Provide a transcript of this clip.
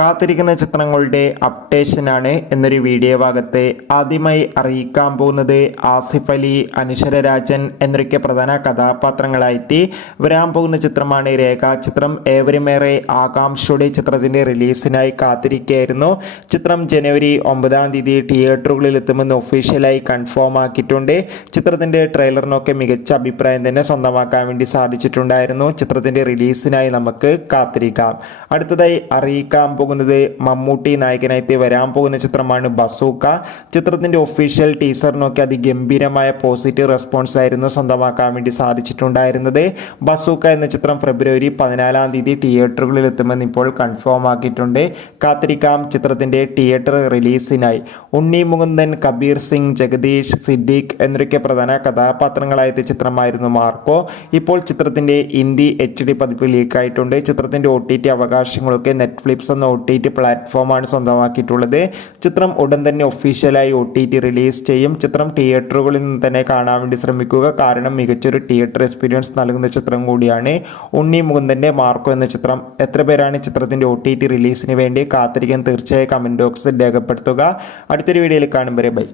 കാത്തിരിക്കുന്ന ചിത്രങ്ങളുടെ അപ്ഡേഷനാണ് എന്നൊരു വീഡിയോ ഭാഗത്ത് ആദ്യമായി അറിയിക്കാൻ പോകുന്നത്. ആസിഫ് അലി, അനശ്വര രാജൻ എന്നൊക്കെ പ്രധാന കഥാപാത്രങ്ങളായിട്ട് വരാൻ പോകുന്ന ചിത്രമാണ് രേഖാചിത്രം. ഏവരുമേറെ ആകാംക്ഷയുടെ ചിത്രത്തിൻ്റെ റിലീസിനായി കാത്തിരിക്കുകയായിരുന്നു. ചിത്രം ജനുവരി 9-ാം തീയതി തിയേറ്ററുകളിൽ എത്തുമെന്ന് ഒഫീഷ്യലായി കൺഫേം ആക്കിയിട്ടുണ്ട്. ചിത്രത്തിൻ്റെ ട്രെയിലറിനൊക്കെ മികച്ച അഭിപ്രായം തന്നെ സ്വന്തമാക്കാൻ വേണ്ടി സാധിച്ചിട്ടുണ്ടായിരുന്നു. ചിത്രത്തിൻ്റെ റിലീസിനായി നമുക്ക് കാത്തിരിക്കാം. അടുത്തതായി അറിയിക്കാൻ പോകുന്നത് മമ്മൂട്ടി നായകനായിട്ട് വരാൻ പോകുന്ന ചിത്രമാണ് ബസൂക്ക. ചിത്രത്തിന്റെ ഒഫീഷ്യൽ ടീസറിനൊക്കെ അതിഗംഭീരമായ പോസിറ്റീവ് റെസ്പോൺസ് ആയിരുന്നു സ്വന്തമാക്കാൻ വേണ്ടി സാധിച്ചിട്ടുണ്ടായിരുന്നത്. ബസൂക്ക എന്ന ചിത്രം ഫെബ്രുവരി 14-ാം തീയതി തിയേറ്ററുകളിൽ എത്തുമെന്ന് ഇപ്പോൾ കൺഫേം ആക്കിയിട്ടുണ്ട്. കാത്തിരിക്കാം ചിത്രത്തിന്റെ തിയേറ്റർ റിലീസിനായി. ഉണ്ണി മുകുന്ദൻ, കബീർ സിംഗ്, ജഗദീഷ്, സിദ്ദീഖ് എന്നൊക്കെ പ്രധാന കഥാപാത്രങ്ങളായ ചിത്രമായിരുന്നു മാർക്കോ. ഇപ്പോൾ ചിത്രത്തിന്റെ ഹിന്ദി HD പതിപ്പ് ലീക്കായിട്ടുണ്ട്. ചിത്രത്തിന്റെ OTT അവകാശങ്ങളൊക്കെ നെറ്റ്ഫ്ലിക്സ് എന്ന OTT പ്ലാറ്റ്ഫോമാണ് സ്വന്തമാക്കിയിട്ടുള്ളത്. ചിത്രം ഉടൻ തന്നെ ഒഫീഷ്യലായി OTT റിലീസ് ചെയ്യും. ചിത്രം തിയേറ്ററുകളിൽ നിന്ന് തന്നെ കാണാൻ വേണ്ടി ശ്രമിക്കുക. കാരണം മികച്ചൊരു തിയേറ്റർ എക്സ്പീരിയൻസ് നൽകുന്ന ചിത്രം കൂടിയാണ് ഉണ്ണി മുകുന്ദന്റെ മാർക്കോ എന്ന ചിത്രം. എത്ര പേരാണ് ചിത്രത്തിന്റെ OTT റിലീസിന് വേണ്ടി കാത്തിരിക്കാൻ തീർച്ചയായും കമന്റ് ബോക്സിൽ രേഖപ്പെടുത്തുക. അടുത്തൊരു വീഡിയോയിൽ കാണും വരെ ബൈ.